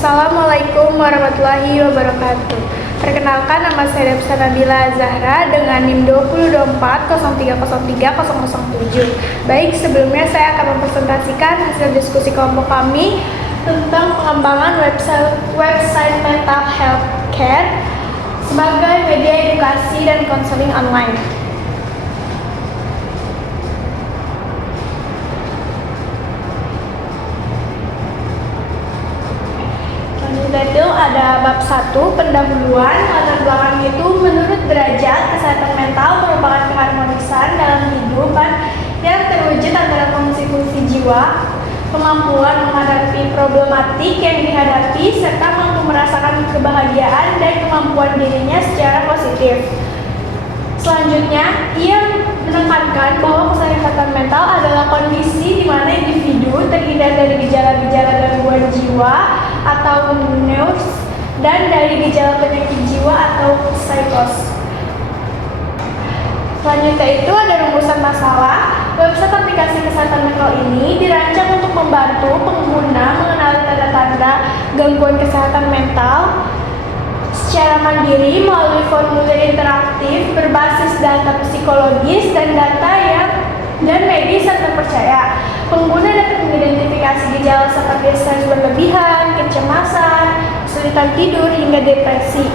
Assalamualaikum warahmatullahi wabarakatuh. Perkenalkan, nama saya Debsa Nabila Zahra dengan NIM 202403030007. Baik, sebelumnya saya akan mempresentasikan hasil diskusi kelompok kami tentang pengembangan website mental health care sebagai media edukasi dan konseling online. Itu ada bab 1, pendahuluan. Latar belakang itu menurut derajat kesehatan mental merupakan keharmonisan dalam kehidupan yang terwujud antara fungsi-fungsi jiwa, kemampuan menghadapi problematik yang dihadapi, serta mampu merasakan kebahagiaan dan kemampuan dirinya secara positif. Selanjutnya, ia menekankan bahwa kesehatan mental adalah kondisi di mana individu terhindar dari gejala-gejala gangguan jiwa atau neurs dan dari gejala penyakit jiwa atau psikos. Selanjutnya itu ada rumusan masalah. Website aplikasi kesehatan mental ini dirancang untuk membantu pengguna mengenali tanda-tanda gangguan kesehatan mental secara mandiri melalui formulir interaktif berbasis data psikologis dan data dan medis yang terpercaya. Pengguna dapat mengidentifikasi gejala seperti stres berlebihan, kecemasan, kesulitan tidur, hingga depresi.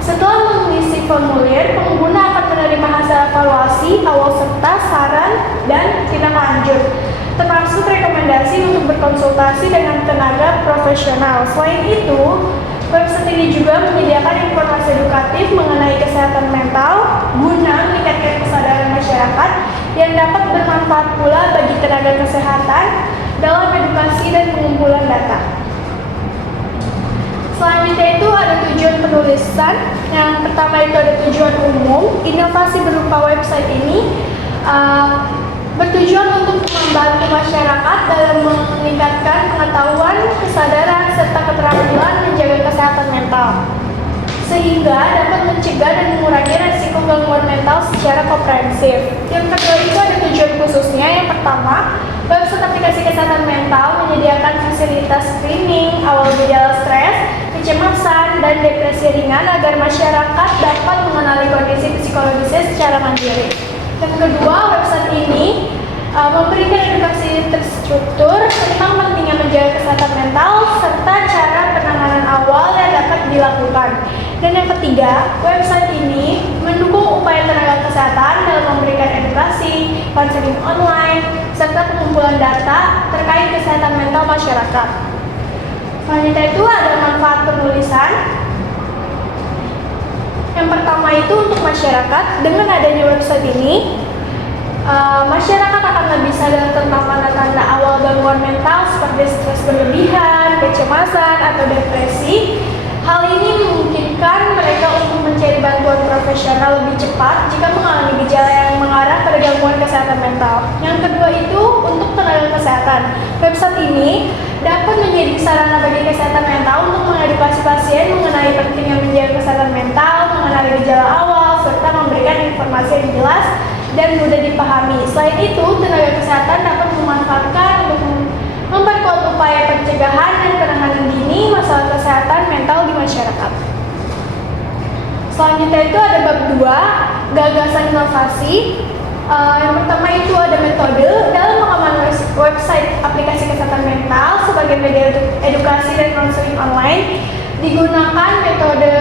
Setelah mengisi formulir, pengguna akan menerima hasil evaluasi awal serta saran dan tindak lanjut, termasuk rekomendasi untuk berkonsultasi dengan tenaga profesional. Selain itu, website ini juga menyediakan informasi edukatif mengenai kesehatan mental guna meningkatkan kesadaran masyarakat yang dapat bermanfaat pula bagi tenaga kesehatan dalam edukasi dan pengumpulan data. Selanjutnya itu ada tujuan penulisan. Yang pertama itu ada tujuan umum. Inovasi berupa website ini bertujuan untuk membantu masyarakat dalam meningkatkan pengetahuan, kesadaran, serta keterampilan menjaga kesehatan mental, sehingga dapat mencegah dan mengurangi resiko gangguan mental secara komprehensif. Yang kedua itu ada tujuan khususnya. Yang pertama, website aplikasi kesehatan mental menyediakan fasilitas screening awal gejala stres, kecemasan, dan depresi ringan agar masyarakat dapat mengenali kondisi psikologisnya secara mandiri. Yang kedua, website ini memberikan edukasi terstruktur tentang pentingnya menjaga kesehatan mental serta cara penanganan awal yang dapat dilakukan. Dan yang ketiga, website ini mendukung upaya tenaga kesehatan dalam memberikan edukasi, konseling online, serta pengumpulan data terkait kesehatan mental masyarakat. Selanjutnya itu ada manfaat penulisan. Yang pertama itu untuk masyarakat. Dengan adanya website ini, masyarakat akan lebih sadar tentang tanda-tanda awal gangguan mental seperti stres berlebihan, kecemasan, atau depresi. Hal ini memungkinkan mereka untuk mencari bantuan profesional lebih cepat jika mengalami gejala yang mengarah pada gangguan kesehatan mental. Yang kedua itu untuk tenaga kesehatan. Website ini dapat menjadi sarana bagi kesehatan mental untuk mengedukasi pasien mengenai pentingnya menjaga kesehatan mental, mengenali gejala awal, serta memberikan informasi yang jelas dan mudah dipahami. Selain itu, tenaga kesehatan dapat memanfaatkan untuk memperkuat upaya pencegahan dan penanganan dini masalah kesehatan mental di masyarakat. Selanjutnya itu ada bab 2, gagasan inovasi. Yang pertama itu ada metode. Dalam pengembangan website aplikasi kesehatan mental sebagai media edukasi dan konseling online, digunakan metode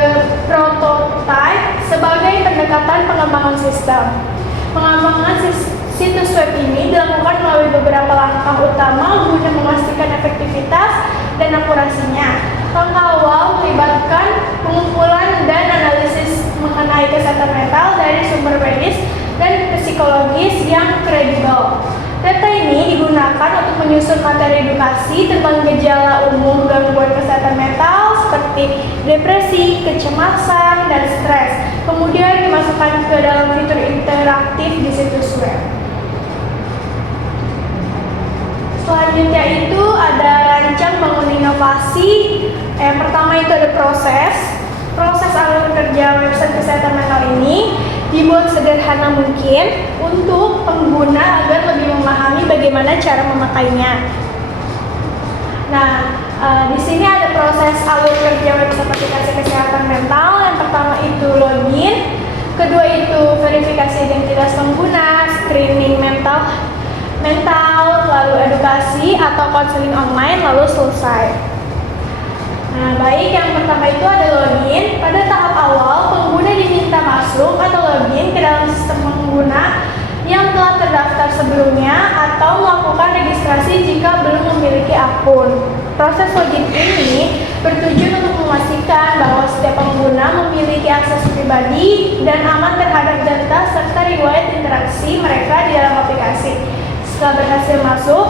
prototype sebagai pendekatan pengembangan sistem. Pengembangan situs web ini dilakukan melalui beberapa langkah utama guna memastikan efektivitas dan akurasinya. Langkah awal melibatkan pengumpulan dan analisis mengenai kesehatan mental dari sumber medis dan psikologis yang kredibel. Data ini digunakan untuk menyusun materi edukasi tentang gejala umum gangguan kesehatan mental seperti depresi, kecemasan, dan stres. Kemudian dimasukkan ke dalam fitur interaktif di situs web. Selanjutnya itu ada rancang bangun inovasi. Yang pertama itu ada proses alur kerja website kesehatan mental ini dibuat sederhana mungkin untuk pengguna agar lebih memahami bagaimana cara memakainya. Nah, di sini ada proses alur kerja website aplikasi kesehatan mental. Yang pertama itu login, kedua itu verifikasi identitas pengguna, screening mental, lalu edukasi atau konseling online, lalu selesai. Nah, baik, yang pertama itu ada login. Pada tahap awal, pengguna diminta masuk atau login ke dalam sistem pengguna yang telah terdaftar sebelumnya atau melakukan registrasi jika belum memiliki akun. Proses login ini bertujuan untuk memastikan bahwa setiap pengguna memiliki akses pribadi dan aman terhadap data serta riwayat interaksi mereka di dalam aplikasi. Setelah berhasil masuk,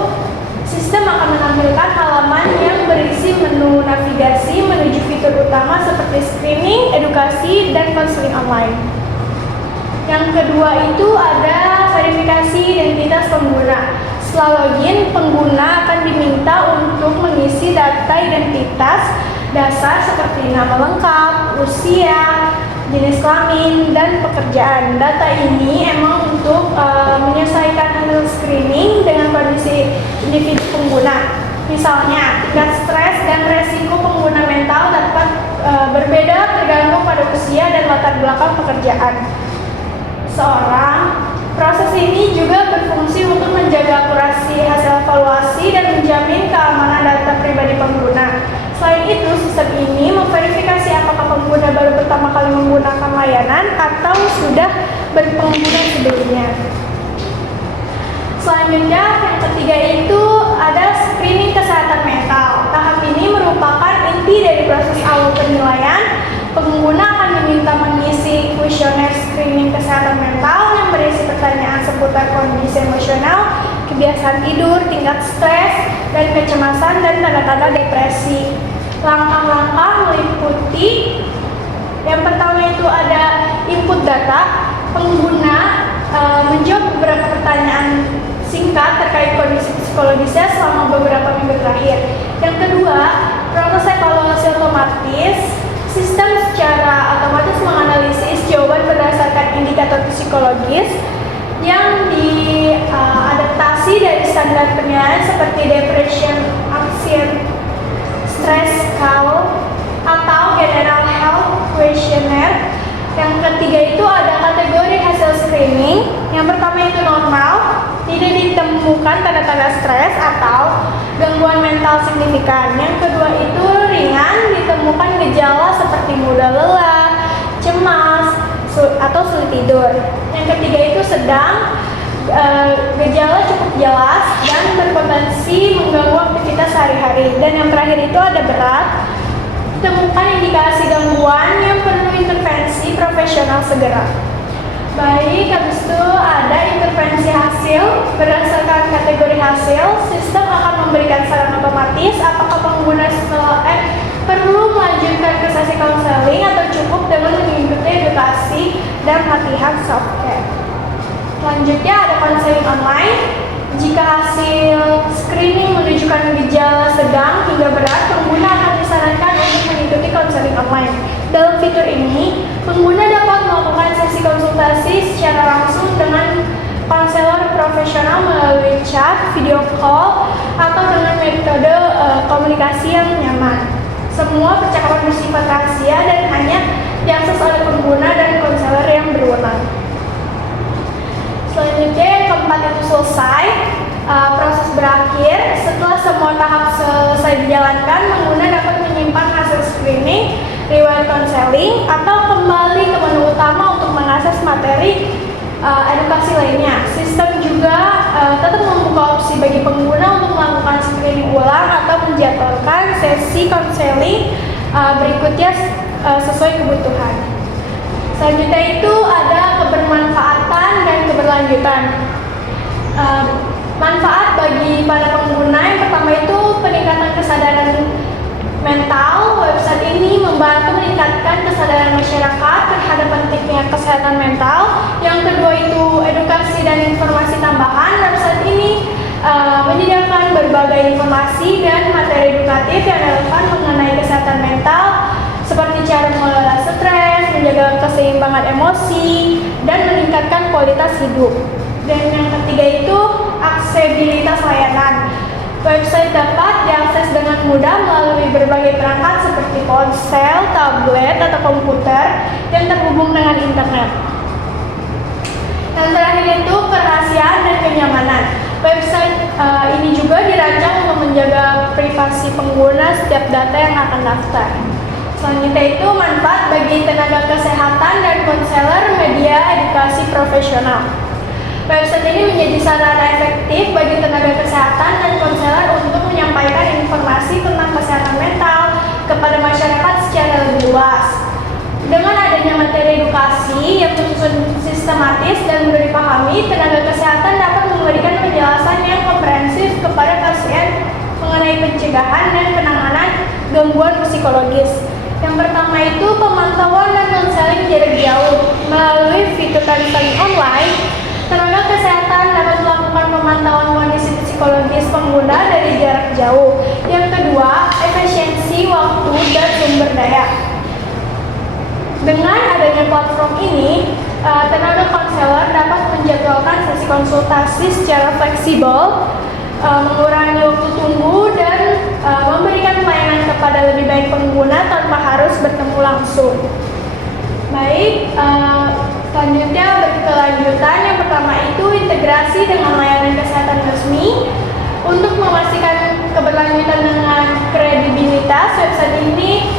sistem akan menampilkan halaman yang berisi menu navigasi menuju fitur utama seperti screening, edukasi, dan konseling online. Yang kedua itu ada verifikasi identitas pengguna. Setelah login, pengguna akan diminta untuk mengisi data identitas dasar seperti nama lengkap, usia, jenis kelamin, dan pekerjaan. Data ini emang untuk menyesuaikan hasil screening dengan kondisi individu pengguna. Misalnya, tingkat stres dan resiko pengguna mental dapat berbeda tergantung pada usia dan latar belakang pekerjaan seorang. Proses ini juga berfungsi untuk menjaga akurasi hasil evaluasi dan menjamin keamanan data pribadi pengguna. Selain itu, sistem ini memverifikasi apakah pengguna baru pertama kali menggunakan layanan atau sudah berpengguna sebelumnya. Selanjutnya, yang ketiga itu ada screening kesehatan mental. Tahap ini merupakan inti dari proses awal penilaian. Pengguna akan diminta mengisi kuesioner screening kesehatan mental yang berisi pertanyaan seputar kondisi emosional, kebiasaan tidur, tingkat stres, dan kecemasan, dan tanda-tanda depresi. Langkah-langkah meliputi yang pertama itu ada input data. Pengguna menjawab beberapa pertanyaan singkat terkait kondisi psikologisnya selama beberapa minggu terakhir. Yang kedua, proses evaluasi otomatis. Sistem secara otomatis menganalisis jawaban berdasarkan indikator psikologis yang diadaptasi dari standar penilaian seperti depression, anxiety, stress scale, atau general health questionnaire. Yang ketiga itu ada kategori hasil screening. Yang pertama itu normal, tidak ditemukan tanda-tanda stres atau gangguan mental signifikan. Yang kedua itu ringan, ditemukan gejala seperti mudah lelah, cemas, atau sulit tidur. Yang ketiga itu sedang, gejala cukup jelas dan berpotensi mengganggu aktivitas sehari-hari. Dan yang terakhir itu ada berat, ditemukan indikasi gangguan yang perlu intervensi profesional segera. Baik, habis itu ada intervensi hasil. Berdasarkan kategori hasil, sistem akan memberikan saran otomatis apakah pengguna perlu melanjutkan ke sesi konseling atau cukup dengan mengikuti edukasi dan latihan self-care. Selanjutnya ada konseling online. Jika hasil screening menunjukkan gejala sedang hingga berat, pengguna akan disarankan untuk mengikuti konseling online. Dalam fitur ini, pengguna dapat melakukan sesi konsultasi secara langsung dengan konselor profesional melalui chat, video call, atau dengan metode komunikasi yang nyaman. Semua percakapan bersifat rahasia dan hanya diakses oleh pengguna dan konselor yang berwenang. Selanjutnya yang keempat itu selesai, proses berakhir. Setelah semua tahap selesai dijalankan, pengguna dapat menyimpan hasil screening, riwayat konseling, atau kembali ke menu utama untuk mengakses materi edukasi lainnya. Sistem juga tetap membuka opsi bagi pengguna untuk melakukan screening ulang atau menjadwalkan sesi konseling berikutnya sesuai kebutuhan. Selanjutnya itu ada kebermanfaatan dan keberlanjutan. Manfaat bagi para pengguna yang pertama itu peningkatan kesadaran mental. Website ini membantu meningkatkan kesadaran masyarakat terhadap pentingnya kesehatan mental. Yang kedua itu edukasi dan informasi tambahan. Website ini menyediakan berbagai informasi dan materi edukatif yang relevan mengenai kesehatan mental, seperti cara mengelola stres, menjaga keseimbangan emosi, dan meningkatkan kualitas hidup. Dan yang ketiga itu aksesibilitas layanan. Website dapat diakses dengan mudah melalui berbagai perangkat seperti ponsel, tablet, atau komputer yang terhubung dengan internet. Yang terakhir itu kerahasiaan dan kenyamanan. Website ini juga dirancang untuk menjaga privasi pengguna setiap data yang akan daftar. Selanjutnya itu manfaat bagi tenaga kesehatan dan konselor media edukasi profesional. Website ini menjadi sarana efektif bagi tenaga kesehatan dan konselor untuk menyampaikan informasi tentang kesehatan mental kepada masyarakat secara lebih luas. Dengan adanya materi edukasi yang tersusun sistematis dan mudah dipahami, tenaga kesehatan dapat memberikan penjelasan yang komprehensif kepada pasien mengenai pencegahan dan penanganan gangguan psikologis. Yang pertama itu pemantauan dan konseling jarak jauh. Melalui fitur konseling online, tenaga kesehatan dapat melakukan pemantauan kondisi psikologis pengguna dari jarak jauh. Yang kedua, efisiensi waktu dan sumber daya. Dengan adanya platform ini, tenaga konselor dapat menjadwalkan sesi konsultasi secara fleksibel, mengurangi waktu tunggu, dan memberikan pelayanan kepada lebih banyak pengguna tanpa harus bertemu langsung. Baik, selanjutnya berkelanjutan. Yang pertama itu integrasi dengan layanan kesehatan resmi. Untuk memastikan keberlanjutan dengan kredibilitas, website ini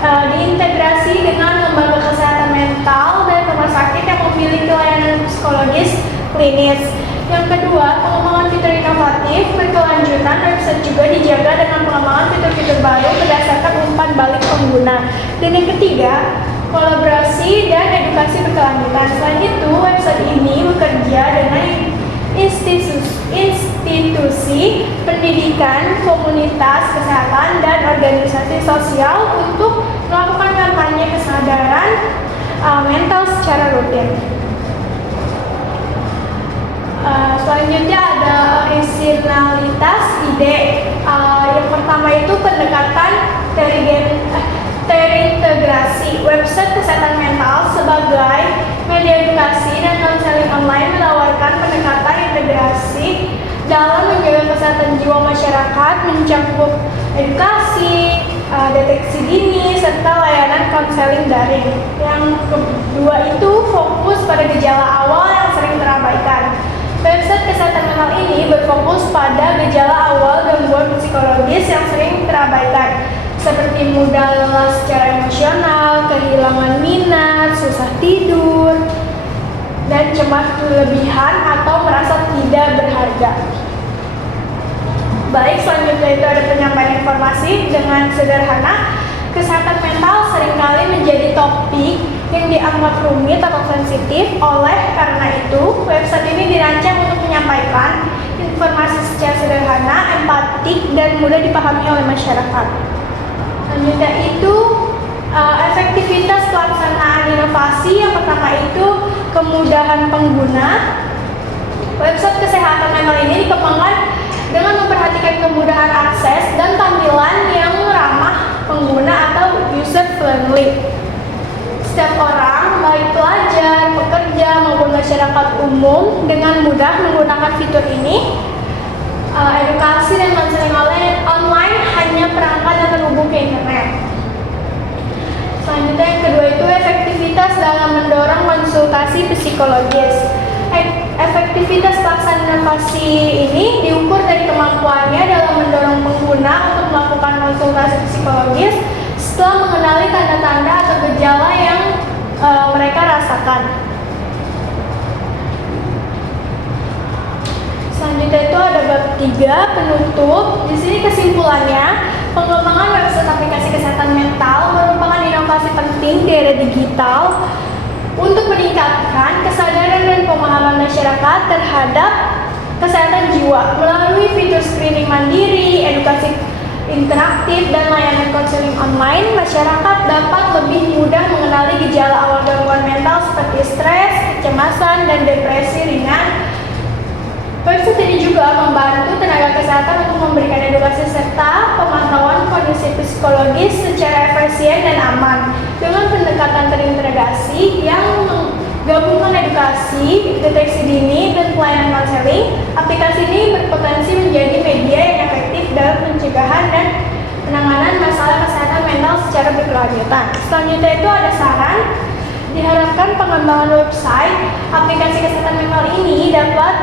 diintegrasi dengan lembaga kesehatan mental dan rumah sakit yang memiliki layanan psikologis klinis. Yang kedua, pengembangan fitur inovatif berkelanjutan. Website juga dijaga dengan pengembangan fitur-fitur baru berdasarkan umpan balik pengguna. Dan yang ketiga, kolaborasi dan edukasi berkelanjutan. Selain itu, website ini bekerja dengan institusi pendidikan, komunitas kesehatan, dan organisasi sosial untuk melakukan kampanye kesadaran mental secara rutin. Selanjutnya ada originalitas ide. Yang pertama itu pendekatan terintegrasi. Website kesehatan mental sebagai media edukasi dan konseling online menawarkan pendekatan integrasi dalam menjaga kesehatan jiwa masyarakat, mencakup edukasi, deteksi dini, serta layanan konseling daring. Yang kedua itu fokus pada gejala awal yang sering terabaikan. Website kesehatan mental ini berfokus pada gejala awal gangguan psikologis yang sering terabaikan, seperti mudah lelah secara emosional, kehilangan minat, susah tidur, dan cemas berlebihan atau merasa tidak berharga. Baik, selanjutnya itu ada penyampaian informasi dengan sederhana. Kesehatan mental seringkali menjadi topik yang dianggap rumit atau sensitif. Oleh karena itu, website ini dirancang untuk menyampaikan informasi secara sederhana, empatik, dan mudah dipahami oleh masyarakat. Selanjutnya itu efektivitas pelaksanaan inovasi. Yang pertama itu kemudahan pengguna. Website kesehatan mental ini dikembangkan dengan memperhatikan kemudahan akses dan tampilan yang ramah pengguna atau user friendly. Setiap orang, baik pelajar, pekerja, maupun masyarakat umum dengan mudah menggunakan fitur ini. Edukasi dan konseling online hanya perangkat yang terhubung ke internet. Selanjutnya yang kedua itu efektivitas dalam mendorong konsultasi psikologis. Efektivitas pelaksanaan inovasi ini diukur dari kemampuannya dalam mendorong pengguna untuk melakukan konsultasi psikologis setelah mengenali tanda-tanda atau gejala yang mereka rasakan. Selanjutnya itu ada bab 3 penutup. Di sini kesimpulannya, pengembangan website aplikasi kesehatan mental merupakan inovasi penting di era digital untuk meningkatkan kesadaran dan pemahaman masyarakat terhadap kesehatan jiwa. Melalui fitur screening mandiri, edukasi interaktif, dan layanan konseling online, masyarakat dapat lebih mudah mengenali gejala awal gangguan mental seperti stres, kecemasan, dan depresi ringan. Website ini juga membantu tenaga kesehatan untuk memberikan edukasi serta pemantauan kondisi psikologis secara efisien dan aman. Dengan pendekatan terintegrasi yang menggabungkan edukasi, deteksi dini, dan pelayanan konseling, aplikasi ini berpotensi menjadi media yang efektif dalam pencegahan dan penanganan berkelanjutan. Selanjutnya itu ada saran. Diharapkan pengembangan website aplikasi kesehatan mental ini dapat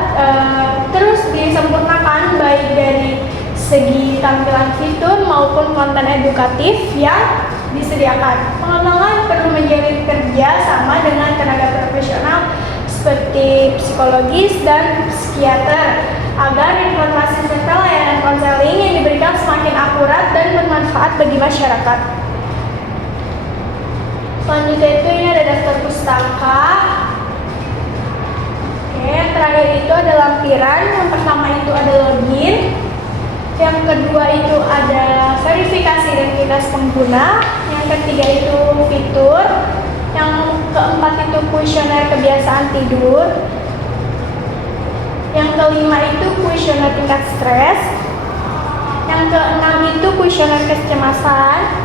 terus disempurnakan baik dari segi tampilan fitur maupun konten edukatif yang disediakan. Pengembangan perlu menjalin kerja sama dengan tenaga profesional seperti psikologis dan psikiater agar informasi serta layanan konseling yang diberikan semakin akurat dan bermanfaat bagi masyarakat. Selanjutnya itu ini ada daftar pustaka. Oke, yang terakhir itu ada lampiran. Yang pertama itu ada login. Yang kedua itu ada verifikasi identitas pengguna. Yang ketiga itu fitur. Yang keempat itu kuesioner kebiasaan tidur. Yang kelima itu kuesioner tingkat stres. Yang keenam itu kuesioner kecemasan.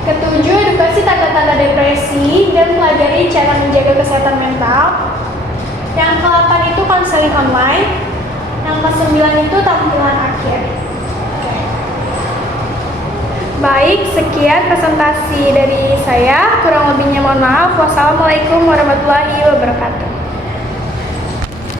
Ketujuh, edukasi tanda-tanda depresi dan pelajari cara menjaga kesehatan mental. Yang ke-8 itu konseling online. Yang ke-9 itu tampilan akhir. Baik, sekian presentasi dari saya. Kurang lebihnya mohon maaf. Wassalamualaikum warahmatullahi wabarakatuh.